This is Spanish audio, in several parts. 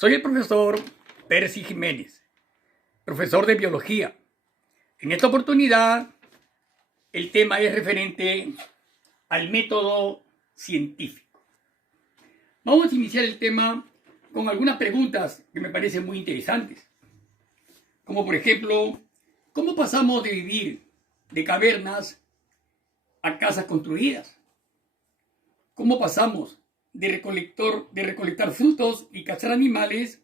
Soy el profesor Percy Jiménez, profesor de biología. En esta oportunidad, el tema es referente al método científico. Vamos a iniciar el tema con algunas preguntas que me parecen muy interesantes. Como por ejemplo, ¿cómo pasamos de vivir de cavernas a casas construidas? ¿Cómo pasamos de recolectar frutos y cazar animales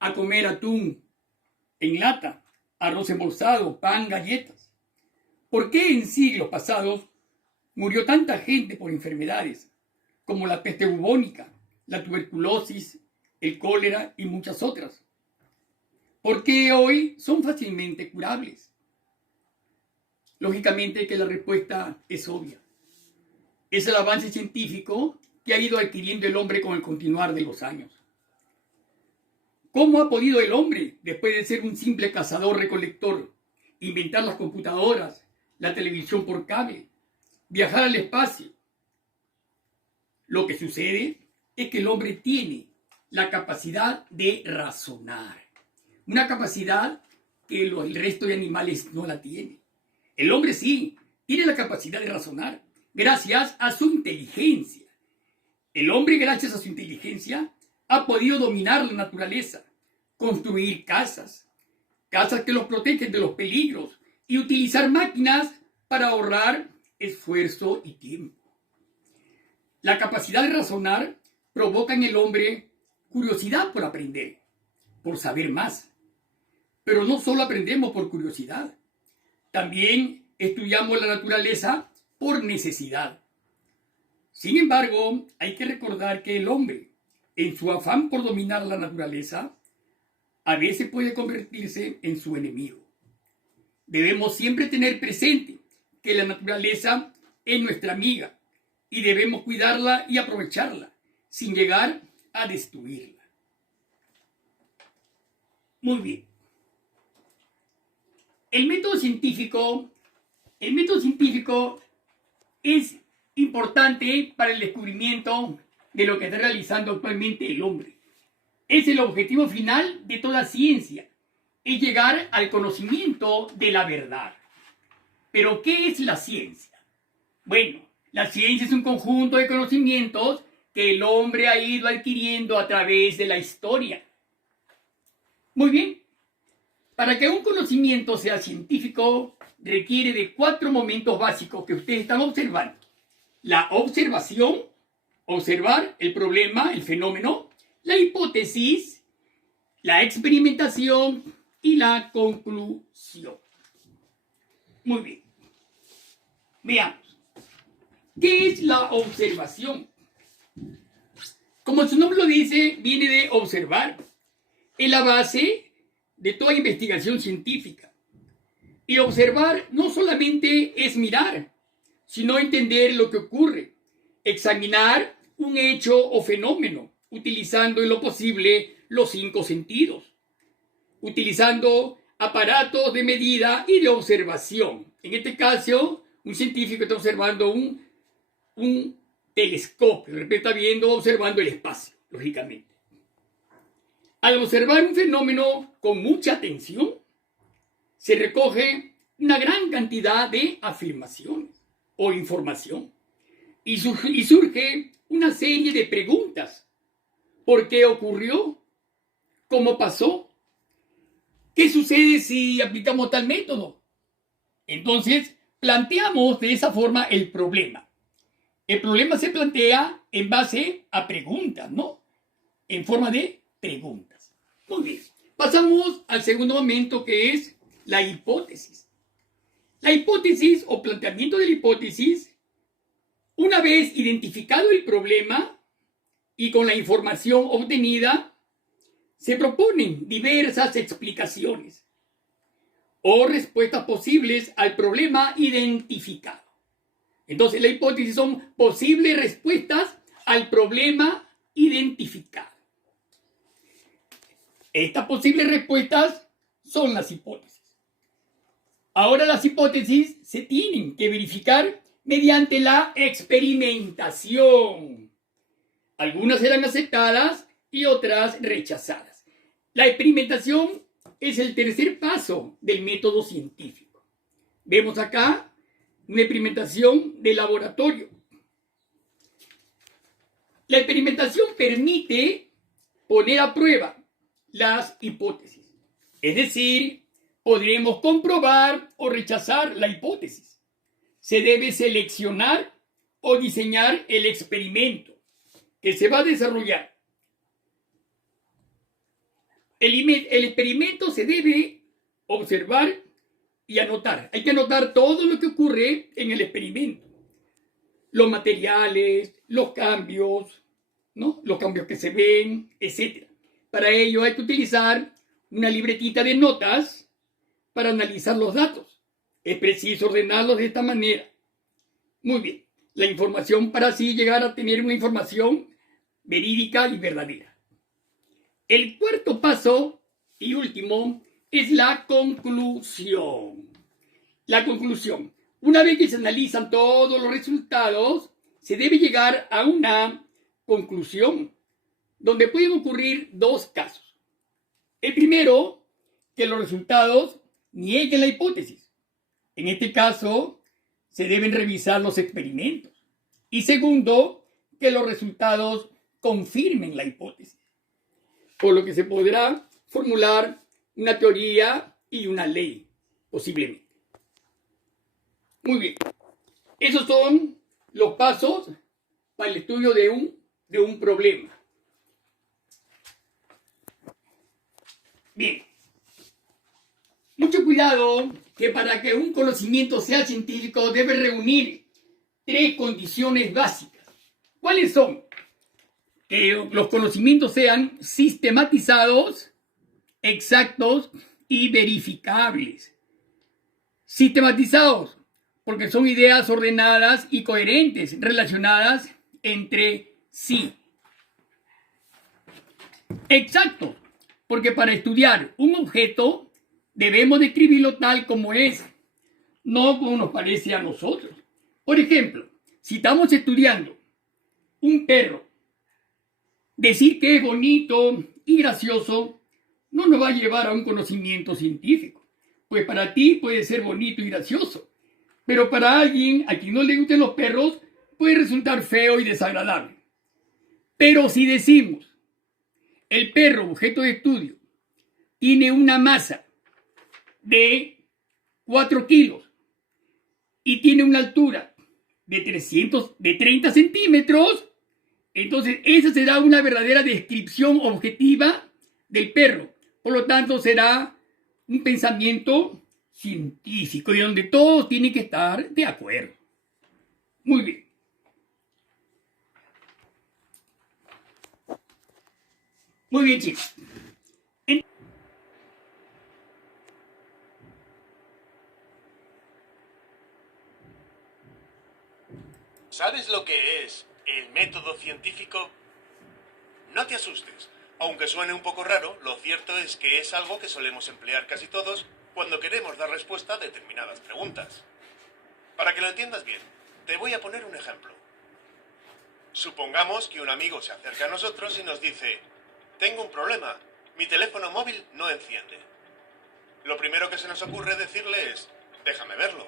a comer atún en lata, arroz embolsado, pan, galletas? ¿Por qué en siglos pasados murió tanta gente por enfermedades como la peste bubónica, la tuberculosis, el cólera y muchas otras? ¿Por qué hoy son fácilmente curables? Lógicamente que la respuesta es obvia. Es el avance científico que ha ido adquiriendo el hombre con el continuar de los años. ¿Cómo ha podido el hombre, después de ser un simple cazador-recolector, inventar las computadoras, la televisión por cable, viajar al espacio? Lo que sucede es que el hombre tiene la capacidad de razonar. Una capacidad que el resto de animales no la tiene. El hombre sí tiene la capacidad de razonar gracias a su inteligencia. El hombre, gracias a su inteligencia, ha podido dominar la naturaleza, construir casas que los protegen de los peligros y utilizar máquinas para ahorrar esfuerzo y tiempo. La capacidad de razonar provoca en el hombre curiosidad por aprender, por saber más. Pero no solo aprendemos por curiosidad, también estudiamos la naturaleza por necesidad. Sin embargo, hay que recordar que el hombre, en su afán por dominar la naturaleza, a veces puede convertirse en su enemigo. Debemos siempre tener presente que la naturaleza es nuestra amiga y debemos cuidarla y aprovecharla, sin llegar a destruirla. Muy bien. El método científico es importante para el descubrimiento de lo que está realizando actualmente el hombre. Es el objetivo final de toda ciencia, es llegar al conocimiento de la verdad. ¿Pero qué es la ciencia? Bueno, la ciencia es un conjunto de conocimientos que el hombre ha ido adquiriendo a través de la historia. Muy bien. Para que un conocimiento sea científico, requiere de 4 momentos básicos que ustedes están observando. La observación, observar el problema, el fenómeno, la hipótesis, la experimentación y la conclusión. Muy bien. Veamos. ¿Qué es la observación? Como su nombre lo dice, viene de observar. Es la base de toda investigación científica. Y observar no solamente es mirar, sino entender lo que ocurre, examinar un hecho o fenómeno, utilizando en lo posible los 5 sentidos, utilizando aparatos de medida y de observación. En este caso, un científico está observando un telescopio, de repente está observando el espacio, lógicamente. Al observar un fenómeno con mucha atención, se recoge una gran cantidad de afirmaciones o información y surge una serie de preguntas. ¿Por qué ocurrió? ¿Cómo pasó? ¿Qué sucede si aplicamos tal método? Entonces, planteamos de esa forma el problema. El problema se plantea en base a preguntas, ¿no? En forma de preguntas. Muy bien. Pasamos al segundo momento, que es la hipótesis. La hipótesis o planteamiento de la hipótesis, una vez identificado el problema y con la información obtenida, se proponen diversas explicaciones o respuestas posibles al problema identificado. Entonces, la hipótesis son posibles respuestas al problema identificado. Estas posibles respuestas son las hipótesis. Ahora las hipótesis se tienen que verificar mediante la experimentación. Algunas serán aceptadas y otras rechazadas. La experimentación es el tercer paso del método científico. Vemos acá una experimentación de laboratorio. La experimentación permite poner a prueba las hipótesis. Es decir, podremos comprobar o rechazar la hipótesis. Se debe seleccionar o diseñar el experimento que se va a desarrollar. El experimento se debe observar y anotar. Hay que anotar todo lo que ocurre en el experimento. Los materiales, los cambios, ¿no? Los cambios que se ven, etc. Para ello hay que utilizar una libretita de notas para analizar los datos. Es preciso ordenarlos de esta manera. Muy bien. La información para así llegar a tener una información verídica y verdadera. El cuarto paso y último es la conclusión. La conclusión. Una vez que se analizan todos los resultados, se debe llegar a una conclusión donde pueden ocurrir dos casos. El primero, que los resultados nieguen la hipótesis. En este caso, se deben revisar los experimentos. Y segundo, que los resultados confirmen la hipótesis. Por lo que se podrá formular una teoría y una ley, posiblemente. Muy bien. Esos son los pasos para el estudio de un problema. Bien. Mucho cuidado que para que un conocimiento sea científico debe reunir tres condiciones básicas. ¿Cuáles son? Que los conocimientos sean sistematizados, exactos y verificables. Sistematizados, porque son ideas ordenadas y coherentes, relacionadas entre sí. Exactos, porque para estudiar un objeto debemos describirlo tal como es, no como nos parece a nosotros. Por ejemplo, si estamos estudiando un perro, decir que es bonito y gracioso no nos va a llevar a un conocimiento científico, pues para ti puede ser bonito y gracioso, pero para alguien a quien no le gusten los perros puede resultar feo y desagradable. Pero si decimos, el perro, objeto de estudio, tiene una masa de 4 kilos y tiene una altura de 30 centímetros, entonces esa será una verdadera descripción objetiva del perro. Por lo tanto, será un pensamiento científico y donde todos tienen que estar de acuerdo. Muy bien. Muy bien, chicos. ¿Sabes lo que es el método científico? No te asustes. Aunque suene un poco raro, lo cierto es que es algo que solemos emplear casi todos cuando queremos dar respuesta a determinadas preguntas. Para que lo entiendas bien, te voy a poner un ejemplo. Supongamos que un amigo se acerca a nosotros y nos dice: tengo un problema, mi teléfono móvil no enciende. Lo primero que se nos ocurre decirle es: déjame verlo.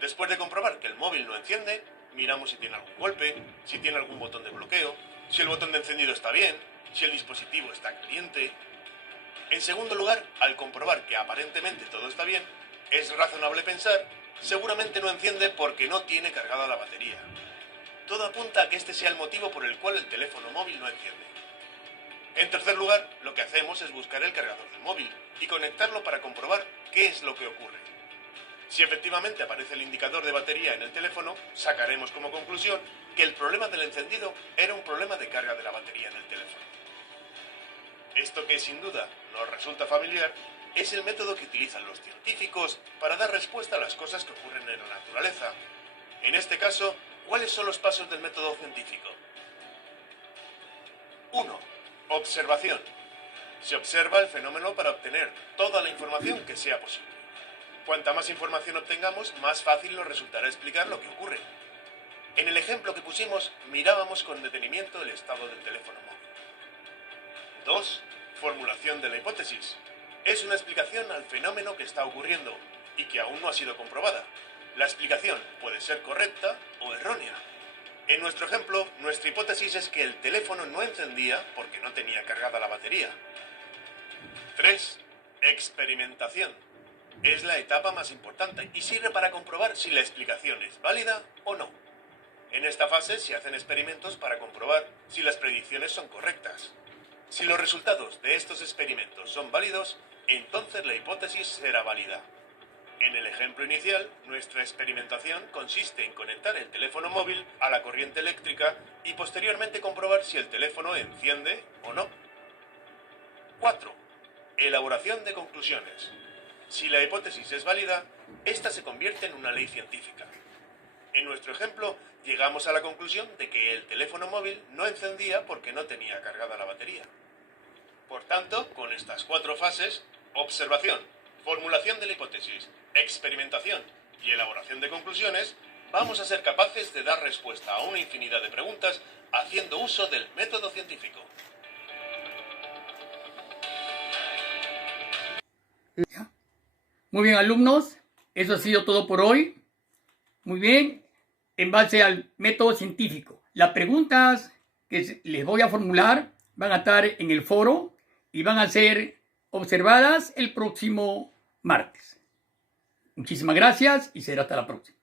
Después de comprobar que el móvil no enciende, miramos si tiene algún golpe, si tiene algún botón de bloqueo, si el botón de encendido está bien, si el dispositivo está caliente. En segundo lugar, al comprobar que aparentemente todo está bien, es razonable pensar: seguramente no enciende porque no tiene cargada la batería. Todo apunta a que este sea el motivo por el cual el teléfono móvil no enciende. En tercer lugar, lo que hacemos es buscar el cargador del móvil y conectarlo para comprobar qué es lo que ocurre. Si efectivamente aparece el indicador de batería en el teléfono, sacaremos como conclusión que el problema del encendido era un problema de carga de la batería en el teléfono. Esto, que sin duda nos resulta familiar, es el método que utilizan los científicos para dar respuesta a las cosas que ocurren en la naturaleza. En este caso, ¿cuáles son los pasos del método científico? 1. Observación. Se observa el fenómeno para obtener toda la información que sea posible. Cuanta más información obtengamos, más fácil nos resultará explicar lo que ocurre. En el ejemplo que pusimos, mirábamos con detenimiento el estado del teléfono móvil. 2. Formulación de la hipótesis. Es una explicación al fenómeno que está ocurriendo y que aún no ha sido comprobada. La explicación puede ser correcta o errónea. En nuestro ejemplo, nuestra hipótesis es que el teléfono no encendía porque no tenía cargada la batería. 3. Experimentación. Es la etapa más importante y sirve para comprobar si la explicación es válida o no. En esta fase se hacen experimentos para comprobar si las predicciones son correctas. Si los resultados de estos experimentos son válidos, entonces la hipótesis será válida. En el ejemplo inicial, nuestra experimentación consiste en conectar el teléfono móvil a la corriente eléctrica y posteriormente comprobar si el teléfono enciende o no. 4. Elaboración de conclusiones. Si la hipótesis es válida, esta se convierte en una ley científica. En nuestro ejemplo, llegamos a la conclusión de que el teléfono móvil no encendía porque no tenía cargada la batería. Por tanto, con estas 4 fases, observación, formulación de la hipótesis, experimentación y elaboración de conclusiones, vamos a ser capaces de dar respuesta a una infinidad de preguntas haciendo uso del método científico. Muy bien, alumnos, eso ha sido todo por hoy. Muy bien, en base al método científico. Las preguntas que les voy a formular van a estar en el foro y van a ser observadas el próximo martes. Muchísimas gracias y será hasta la próxima.